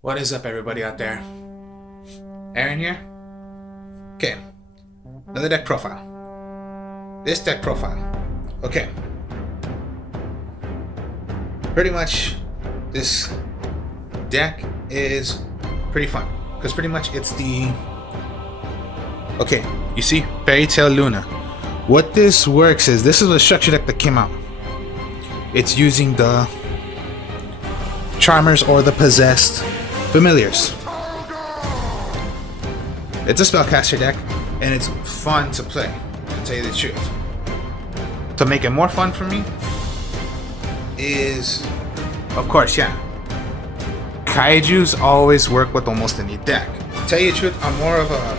What is up, everybody out there? Aaron here. Okay, another deck profile. This deck profile. Okay. Pretty much, this deck is pretty fun because pretty much it's the. Okay, you see, Fairy Tail Luna. What this works is this is a structure deck that came out. It's using the Charmers or the Possessed Familiars. It's a spellcaster deck, and it's fun to play, to tell you the truth. To make it more fun for me is, of course, Kaijus always work with almost any deck. To tell you the truth, I'm more of a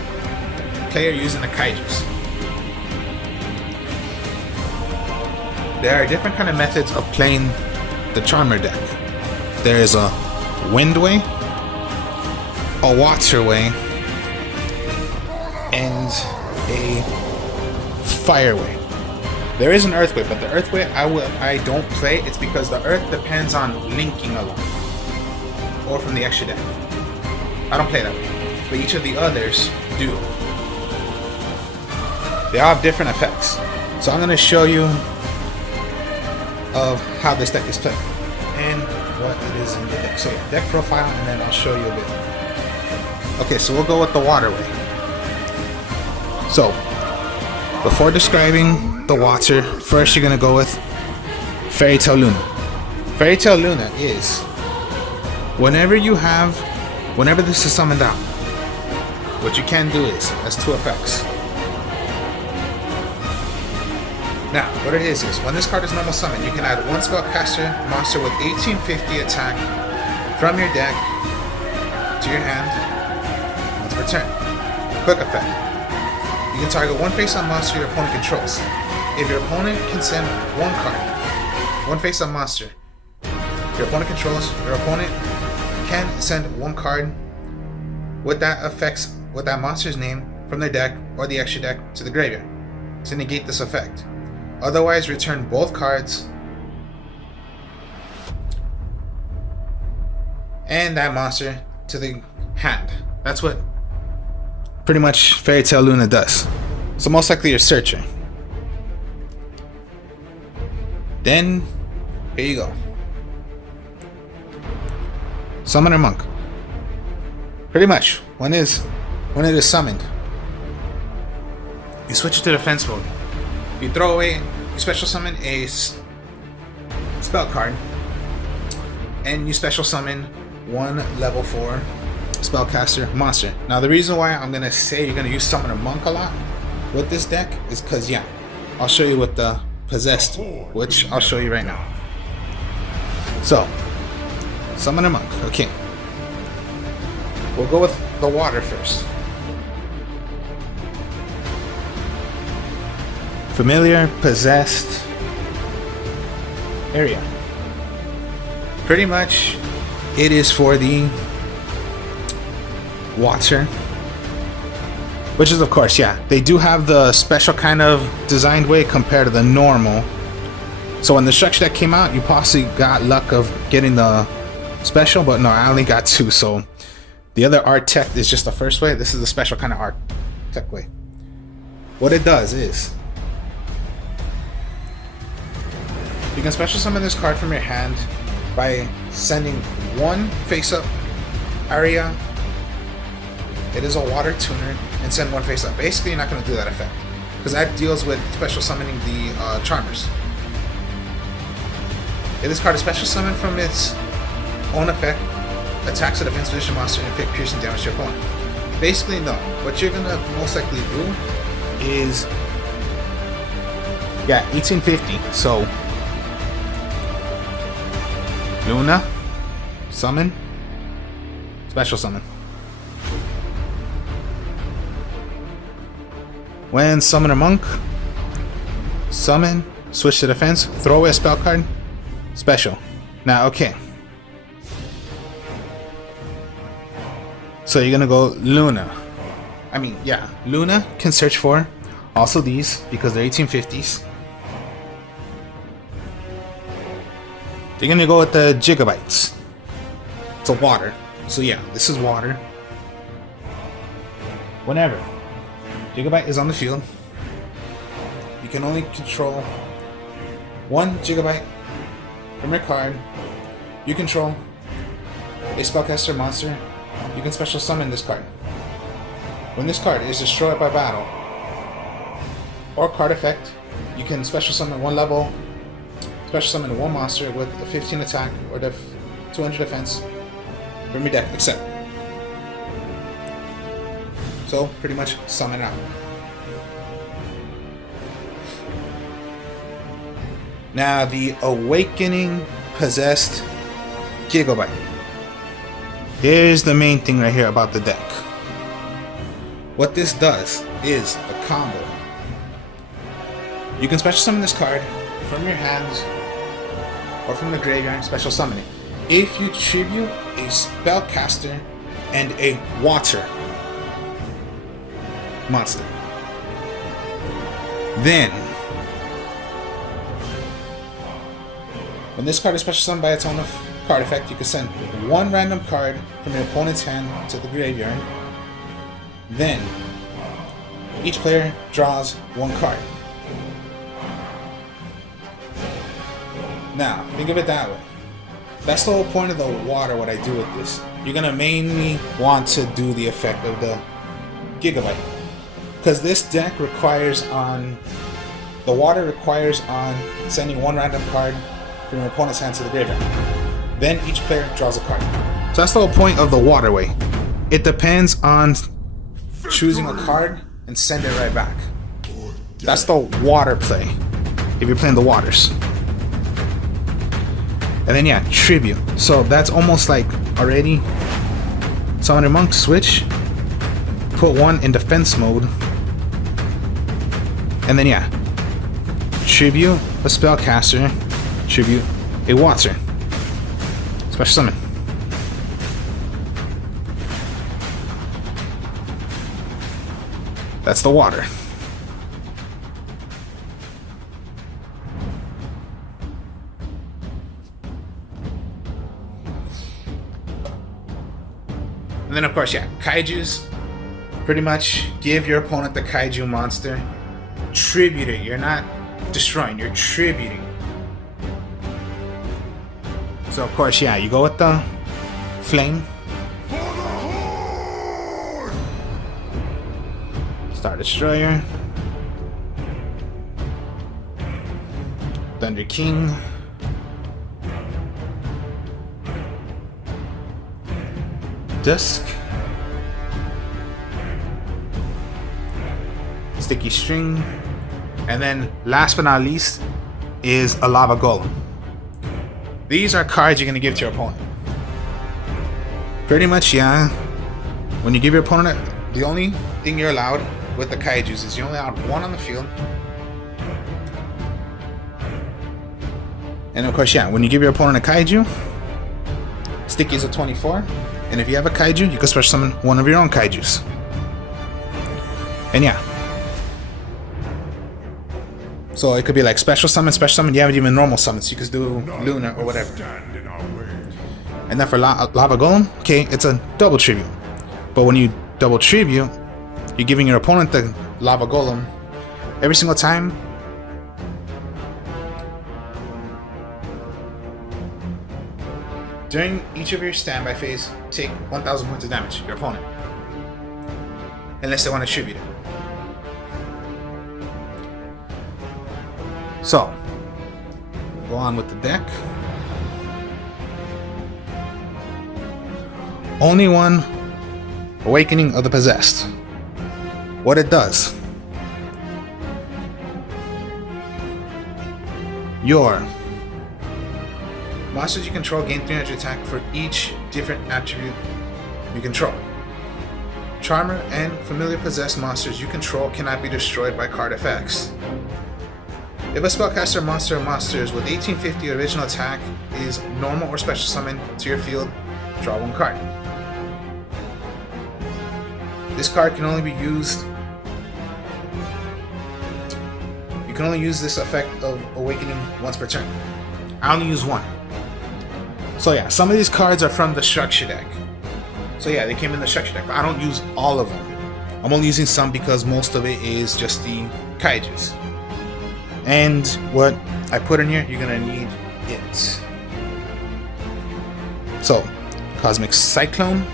player using the Kaijus. There are different kind of methods of playing the Charmer deck. There is a Wind Way, a Water Way, and a Fire Way. There is an Earth Way, but the Earth Way I don't play. It's because the Earth depends on linking a lot, or from the extra deck. I don't play that way, but each of the others do. They all have different effects. So I'm going to show you of how this deck is played and what it is in the deck. So yeah, deck profile, and then I'll show you a bit. Okay, so we'll go with the Water Way. So before describing the water, first you're going to go with Fairy Tail Luna. Fairy Tail Luna is whenever this is summoned out, what you can do is, has two effects. Now, what it is when this card is normal summon, you can add one spellcaster monster with 1850 attack from your deck to your hand once per turn. Quick effect. You can target one face-up monster your opponent controls. If your opponent can send one card, one face-up monster your opponent controls, your opponent can send one card with that monster's name from their deck or the extra deck to the graveyard to negate this effect. Otherwise, return both cards and that monster to the hand. That's what pretty much Fairy Tail Luna does. So most likely you're searching. Then, here you go. Summoner Monk. Pretty much, when it is summoned, you switch it to defense mode. You throw away, you special summon a spell card, and you special summon one level 4 spellcaster monster. Now the reason why I'm going to say you're going to use Summoner Monk a lot with this deck is because, I'll show you with the Possessed, which I'll show you right now. So, Summoner Monk, okay. We'll go with the water first. Familiar, Possessed area. Pretty much, it is for the water, which is, of course, they do have the special kind of designed way compared to the normal. So when the structure deck came out, you possibly got luck of getting the special, but no, I only got 2. So the other art tech is just the first way. This is the special kind of art tech way. What it does is, you can special summon this card from your hand by sending one face-up area. It is a water tuner, and send one face-up. Basically, you're not going to do that effect because that deals with special summoning the Charmers. If this card is special summoned from its own effect, attacks a defense position monster and inflict piercing damage to your opponent. Basically, no. What you're going to most likely do is 1850. So Luna, summon, special summon. When Summoner Monk, summon, switch to defense, throw away a spell card, special. Now, okay. So you're gonna go Luna. Luna can search for also these because they're 1850s. You're gonna go with the Gigabytes. It's a water. So yeah, this is water. Whenever Gigabyte is on the field, you can only control 1 Gigabyte from your card. You control a spellcaster monster. You can special summon this card. When this card is destroyed by battle or card effect, you can special summon 1 level, special summon 1 monster with a 15 attack or 200 defense from your deck, except. So pretty much summon it out. Now the Awakening Possessed Gigabyte. Here's the main thing right here about the deck. What this does is a combo. You can special summon this card from your hands or from the graveyard, special summon it. If you tribute a spellcaster and a water monster, then when this card is special summoned by its own card effect, you can send 1 random card from your opponent's hand to the graveyard. Then each player draws 1 card. Now, think of it that way. That's the whole point of the water, what I do with this. You're gonna mainly want to do the effect of the Gigabyte. Because this deck requires on... The water requires on sending 1 random card from your opponent's hand to the graveyard. Then each player draws a card. So that's the whole point of the water way. It depends on choosing a card and send it right back. That's the water play, if you're playing the waters. And then yeah, tribute. So that's almost like already summon a monk, switch, put 1 in defense mode, and then yeah, tribute a spellcaster, tribute a water, special summon. That's the water. And then of course, yeah, Kaijus. Pretty much give your opponent the Kaiju monster. Tribute it. You're not destroying, you're tributing. So of course, yeah, you go with the Flame. Star Destroyer. Thunder King. Dusk. Sticky String. And then last but not least is a Lava Golem. These are cards you're going to give to your opponent. Pretty much, yeah. When you give your opponent, the only thing you're allowed with the Kaijus is you only allowed 1 on the field. And of course, yeah, when you give your opponent a Kaiju, Sticky is a 24. And if you have a Kaiju, you can special summon 1 of your own Kaijus. And yeah. So it could be like special summon, you haven't even normal summons. You could do Luna or whatever. And then for Lava Golem, okay, it's a double tribute. But when you double tribute, you're giving your opponent the Lava Golem every single time. During each of your standby phase, take 1,000 points of damage, your opponent. Unless they want to tribute it. So, go on with the deck. Only 1 Awakening of the Possessed. What it does. Your monsters you control gain 300 attack for each different attribute you control. Charmer and familiar possessed monsters you control cannot be destroyed by card effects. If a spellcaster monster or monsters with 1850 original attack is normal or special summoned to your field, draw 1 card. This card can only be used. You can only use this effect of Awakening once per turn. I only use 1. So yeah, some of these cards are from the structure deck. So yeah, they came in the structure deck, but I don't use all of them. I'm only using some because most of it is just the Kaijus. And what I put in here, you're gonna need it. So, Cosmic Cyclone.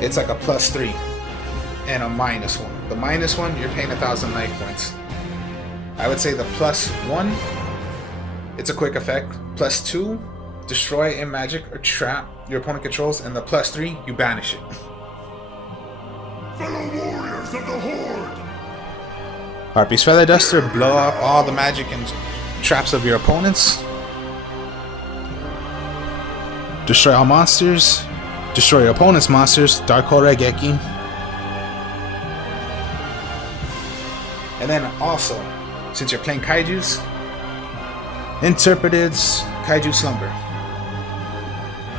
It's like a +3 and a -1. The -1, you're paying 1,000 life points. I would say the +1, it's a quick effect. +2, destroy a magic or trap your opponent controls, and the +3, you banish it. Fellow warriors of the Horde! Harpy's Feather Duster, blow up all the magic and traps of your opponents. Destroy all monsters. Destroy your opponent's monsters. Dark Hole Raigeki. And then also, since you're playing Kaijus, Interpreted Kaiju Slumber.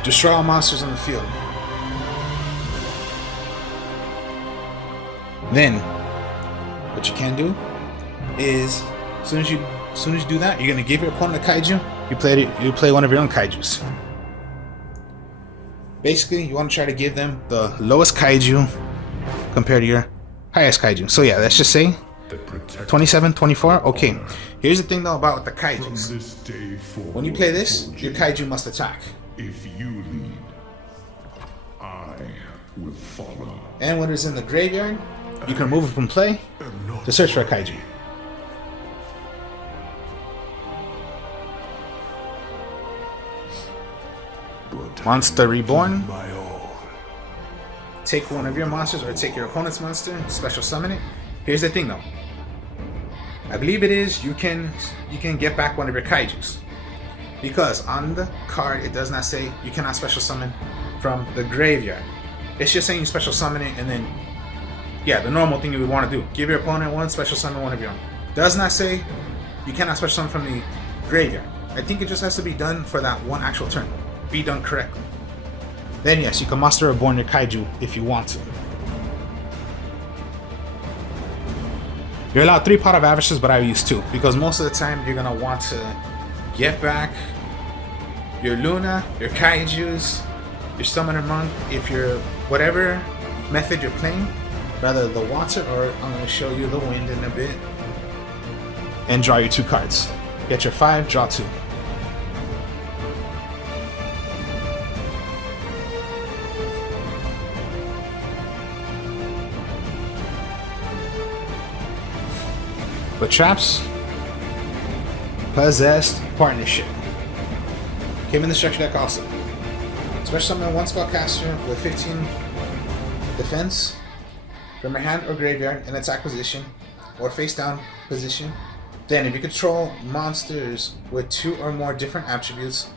Destroy all monsters on the field. Then, what you can do is, as soon as you do that, you're gonna give your opponent a Kaiju. You play one of your own Kaijus. Basically, you want to try to give them the lowest Kaiju compared to your highest Kaiju. So yeah, let's just say 27, 24. Okay, here's the thing though about the Kaijus. When you play this, your Kaiju must attack. If you lead, I will follow. And when it's in the graveyard, you can remove it from play to search for a Kaiju. Monster Reborn. Take one of your monsters or take your opponent's monster, special summon it. Here's the thing though. I believe it is you can get back one of your Kaijus. Because on the card it does not say you cannot special summon from the graveyard. It's just saying you special summon it, and then yeah, the normal thing you would want to do. Give your opponent one, special summon one of your own. Does not say you cannot special summon from the graveyard. I think it just has to be done for that one actual turn. Be done correctly. Then yes, you can Monster Reborn your Kaiju if you want to. You're allowed 3 Pot of Averages, but I use 2 because most of the time you're gonna want to get back your Luna, your Kaijus, your Summoner Monk, if you're whatever method you're playing, rather the water, or I'm gonna show you the wind in a bit, and draw your 2 cards. Get your 5, draw 2. But traps, Possessed, Partnership. Came in the structure deck also. Special summon one spellcaster with 15 defense from your hand or graveyard in attack position or face down position. Then if you control monsters with 2 or more different attributes,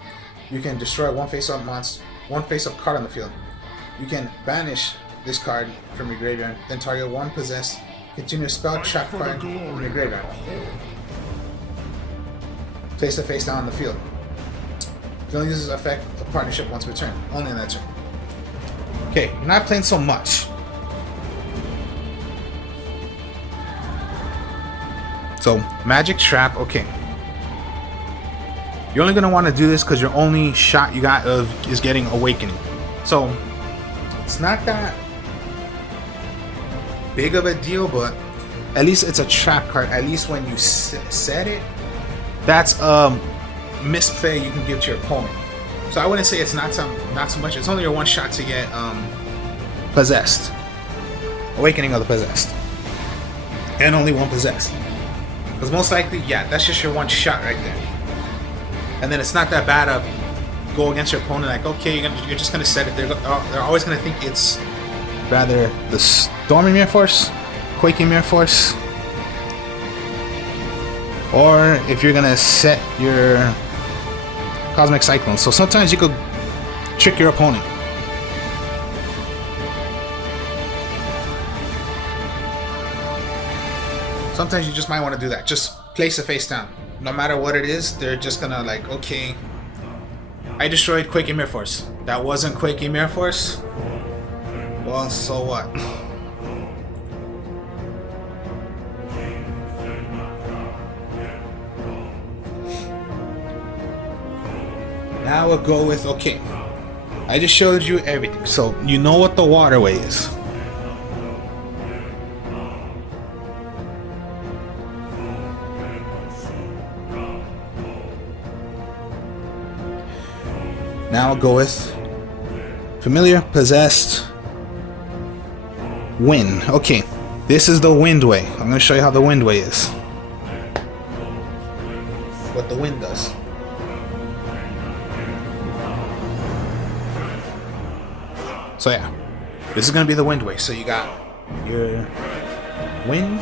you can destroy one face-up monster, one face-up card on the field. You can banish this card from your graveyard, then target one possessed continuous spell trap card from your graveyard. Place the face down on the field. You only use this effect of partnership once per turn, only on that turn. Okay, you're not playing so much. So, Magic Trap, okay. You're only going to want to do this because your only shot you got is getting Awakening. So, it's not that big of a deal, but at least it's a trap card. At least when you set it, that's a misplay you can give to your opponent. So I wouldn't say it's not so much. It's only a one shot to get Possessed. Awakening of the Possessed. And only one Possessed. Because most likely, yeah, that's just your one shot right there. And then it's not that bad to go against your opponent like, okay, you're just going to set it. They're always going to think it's rather the Stormy Mirror Force, Quaking Mirror Force, or if you're going to set your Cosmic Cyclone. So sometimes you could trick your opponent. Sometimes you just might want to do that. Just place it face down. No matter what it is, they're just gonna like, okay, I destroyed Quaking Mirror Force. That wasn't Quaking Mirror Force? Well, so what? Now we'll go with, okay, I just showed you everything, so you know what the waterway is. Now we'll go with familiar, possessed, wind. Okay, this is the windway. I'm going to show you how the windway is. What the wind does. So yeah, this is going to be the windway. So you got your wind,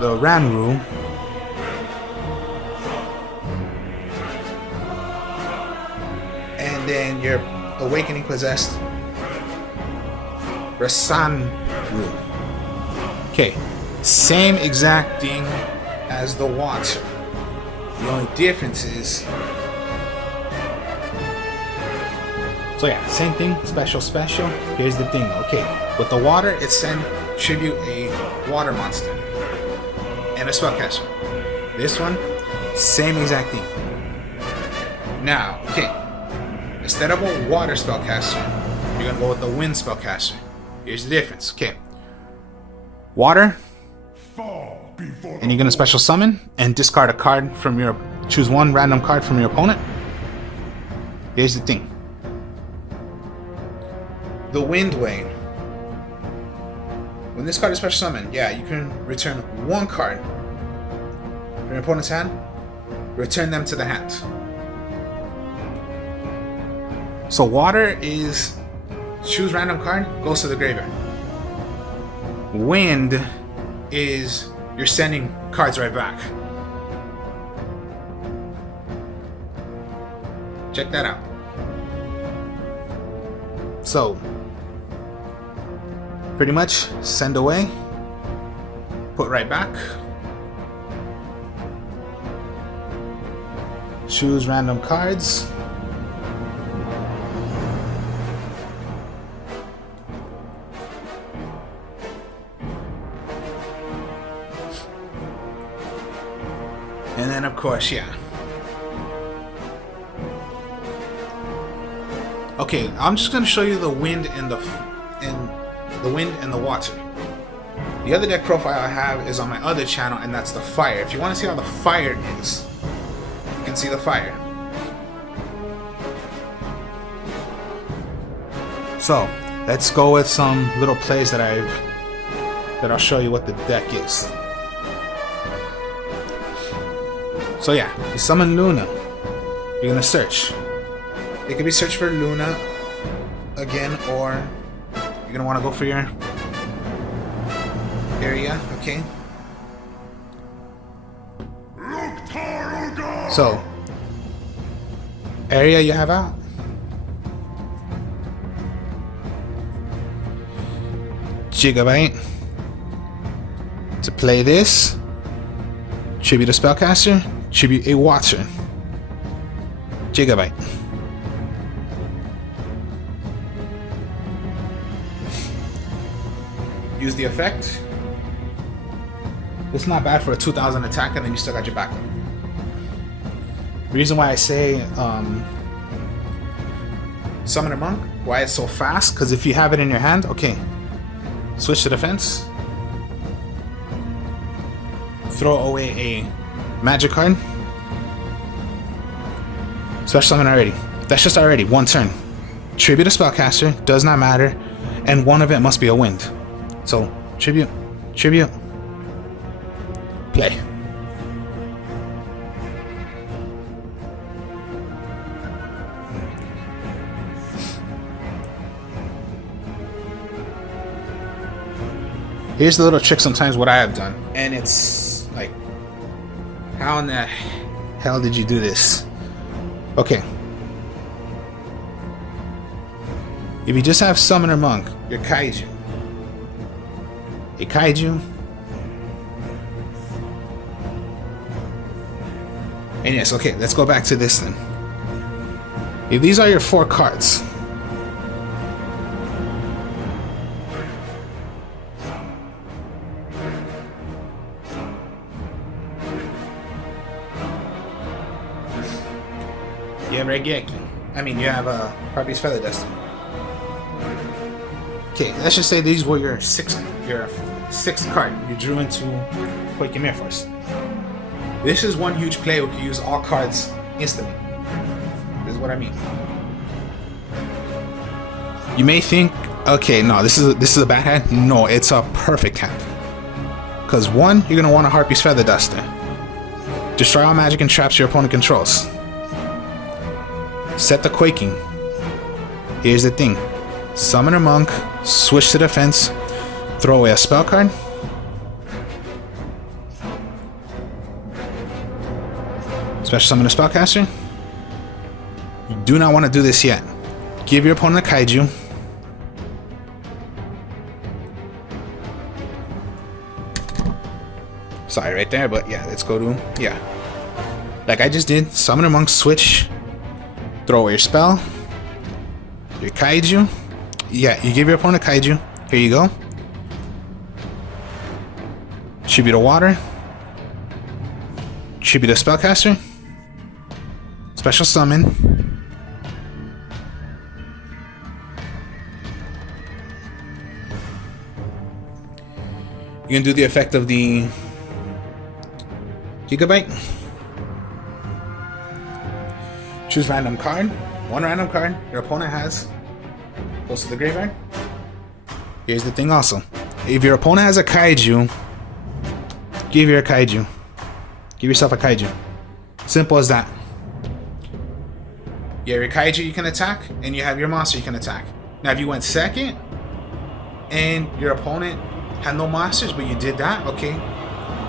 the Ranru, and then your awakening possessed Rasanru. Okay, same exact thing as the water. The only difference is, so yeah, same thing, special. Here's the thing, okay, with the water, it send tribute a water monster and a spellcaster. This one, same exact thing. Now, okay, instead of a water spellcaster, you're gonna go with the wind spellcaster. Here's the difference, okay. Water, and you're gonna special summon and discard a card from your, choose one random card from your opponent. Here's the thing. The Windway. When this card is special summoned, yeah, you can return one card from your opponent's hand, return them to the hand. So water is choose random card, goes to the graveyard. Wind is you're sending cards right back. Check that out. So pretty much send away, put right back, choose random cards, and then of course, yeah. Okay, I'm just gonna show you the wind and the wind and the water. The other deck profile I have is on my other channel, and that's the fire. If you want to see how the fire is, you can see the fire. So let's go with some little plays that I'll show you what the deck is. So yeah, you summon Luna. You're gonna search. It could be search for Luna again, or you're gonna want to go for your area, okay? So, area you have out. Gigabyte. To play this, tribute a spellcaster, tribute a water. Gigabyte. Use the effect. It's not bad for a 2000 attack, and then you still got your backup. Reason why I say Summoner Monk, why it's so fast, because if you have it in your hand, okay, switch to defense, throw away a magic card, special summon already. That's just already one turn. Tribute a spellcaster, does not matter, and one of it must be a wind. So, tribute, play. Here's the little trick sometimes what I have done. And it's like, how in the hell did you do this? Okay. If you just have Summoner Monk, your Kaiju. A Kaiju. And yes, okay, let's go back to this then. If these are your 4 cards, have Regeki. I mean, you have Harpy's Feather Duster. Okay, let's just say these were your sixth card you drew into Gamera Force. This is one huge play where you use all cards instantly. This is what I mean. You may think, okay, no, this is a bad hand. No, it's a perfect hand. Because one, you're gonna want a Harpy's Feather Duster. Destroy all magic and traps your opponent controls. Set the Quaking. Here's the thing. Summon a monk, switch to defense, throw away a spell card. Special summon a spellcaster. You do not want to do this yet. Give your opponent a Kaiju. Sorry right there, but yeah, let's go to, yeah. Like I just did, summon a monk, switch, throw away your spell, your Kaiju. Yeah, you give your opponent a Kaiju. Here you go. Tribute to water. Tribute to spellcaster. Special summon. You're gonna do the effect of the Gigabyte. Choose random card. One random card your opponent has goes to the graveyard. Here's the thing also. If your opponent has a Kaiju, give your Kaiju. Give yourself a Kaiju. Simple as that. You have your Kaiju you can attack, and you have your monster you can attack. Now if you went second, and your opponent had no monsters, but you did that, okay.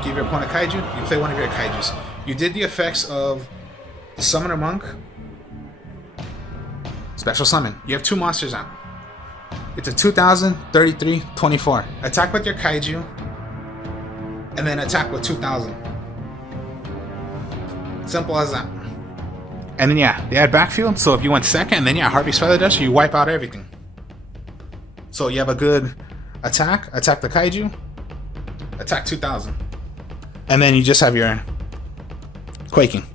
Give your opponent a Kaiju, you play one of your Kaijus. You did the effects of the Summoner Monk. Special summon. You have two monsters out. It's a 2000, 33, 24. Attack with your Kaiju, and then attack with 2000. Simple as that. And then yeah, they had backfield, so if you went second, and then yeah, Harpy's Feather Duster, you wipe out everything. So you have a good attack the Kaiju, attack 2000. And then you just have your Quaking.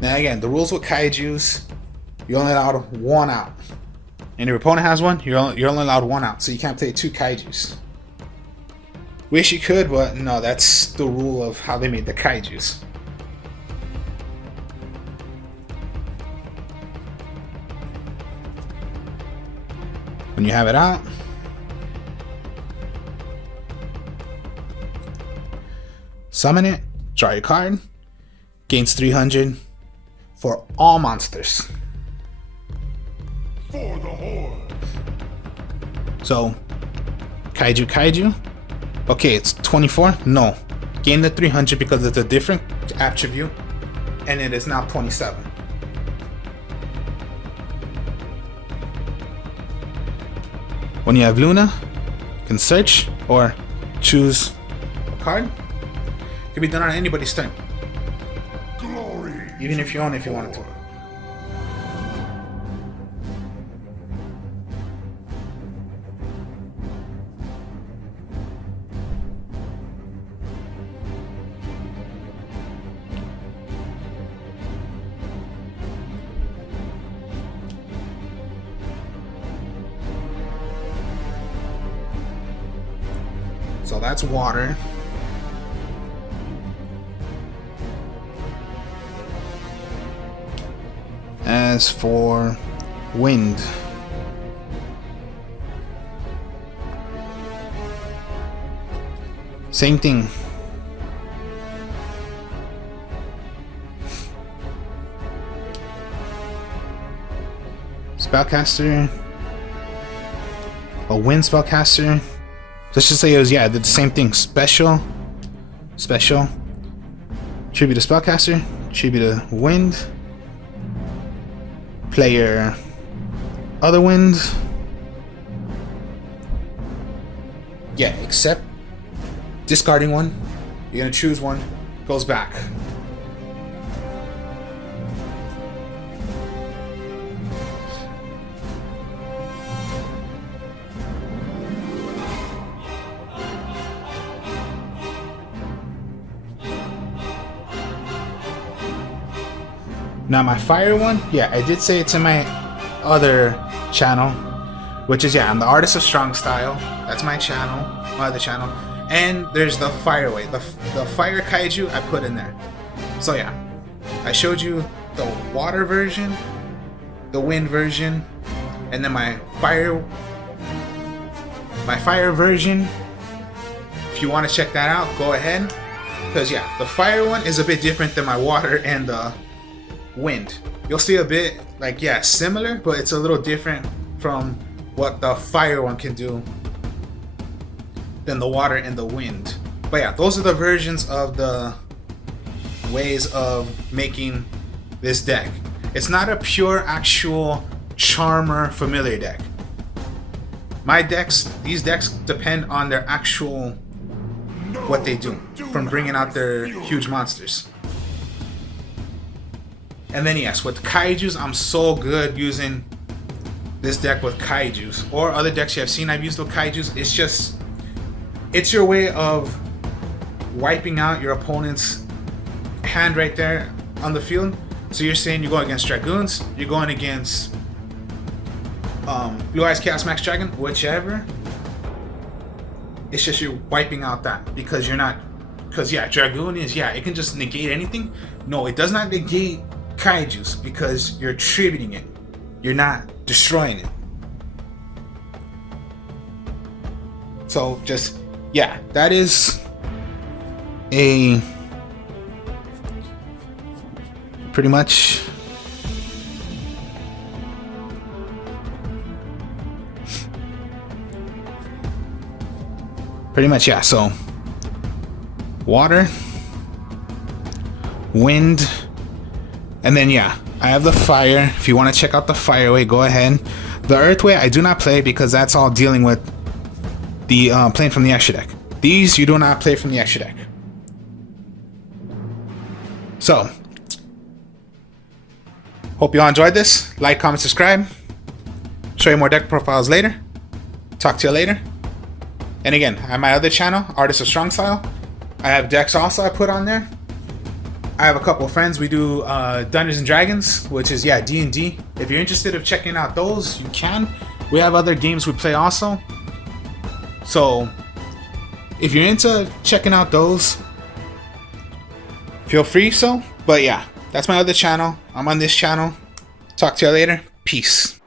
Now again, the rules with Kaijus, you're only allowed one out. And if your opponent has one, you're only allowed one out. So you can't play two Kaijus. Wish you could, but no, that's the rule of how they made the Kaijus. When you have it out, summon it, draw your card, gains 300 for all monsters. For the Horde. So, Kaiju. Okay, it's 24. No, gain the 300 because it's a different attribute, and it is now 27. When you have Luna, you can search or choose a card. It can be done on anybody's turn, Glory. even if you own it if you wanted to. So that's water. As for wind, same thing. Spellcaster, a wind spellcaster. Let's just say it was, yeah, did the same thing. Special, tribute to spellcaster, tribute to wind, player, other wind. Yeah, except discarding one. You're gonna choose one, goes back. Now my fire one, yeah, I did say it's in my other channel, which is, yeah, I'm the Artist of Strong Style. That's my channel, my other channel. And there's the fire way, the fire kaiju I put in there. So yeah, I showed you the water version, the wind version, and then my fire version. If you want to check that out, go ahead. Because yeah, the fire one is a bit different than my water and the wind. You'll see a bit like, yeah, similar, but it's a little different from what the fire one can do than the water and the wind. But yeah, those are the versions of the ways of making this deck. It's not a pure actual charmer familiar deck. My decks, these decks depend on their actual what they do from bringing out their huge monsters. And then yes, with kaijus, I'm so good using this deck with kaijus or other decks you have seen I've used with kaijus. It's just, it's your way of wiping out your opponent's hand right there on the field. So you're saying you're going against Dragoons, you're going against Blue Eyes Chaos Max Dragon, whichever. It's just you're wiping out that because you're not, because yeah, Dragoon is, yeah, it can just negate anything. No, it does not negate kaijus because you're attributing it. You're not destroying it. So just, yeah, that is a pretty much yeah. So water, wind, and then yeah, I have the fire. If you want to check out the fire way, go ahead. The earth way I do not play because that's all dealing with the playing from the extra deck. These you do not play from the extra deck. So hope you all enjoyed this. Like, comment, subscribe. Show you more deck profiles later. Talk to you later. And again, I have my other channel, Artist of Strong Style. I have decks also I put on there. I have a couple of friends. We do Dungeons and Dragons, which is, yeah, D&D. If you're interested in checking out those, you can. We have other games we play also. So if you're into checking out those, feel free so. But yeah, that's my other channel. I'm on this channel. Talk to you later. Peace.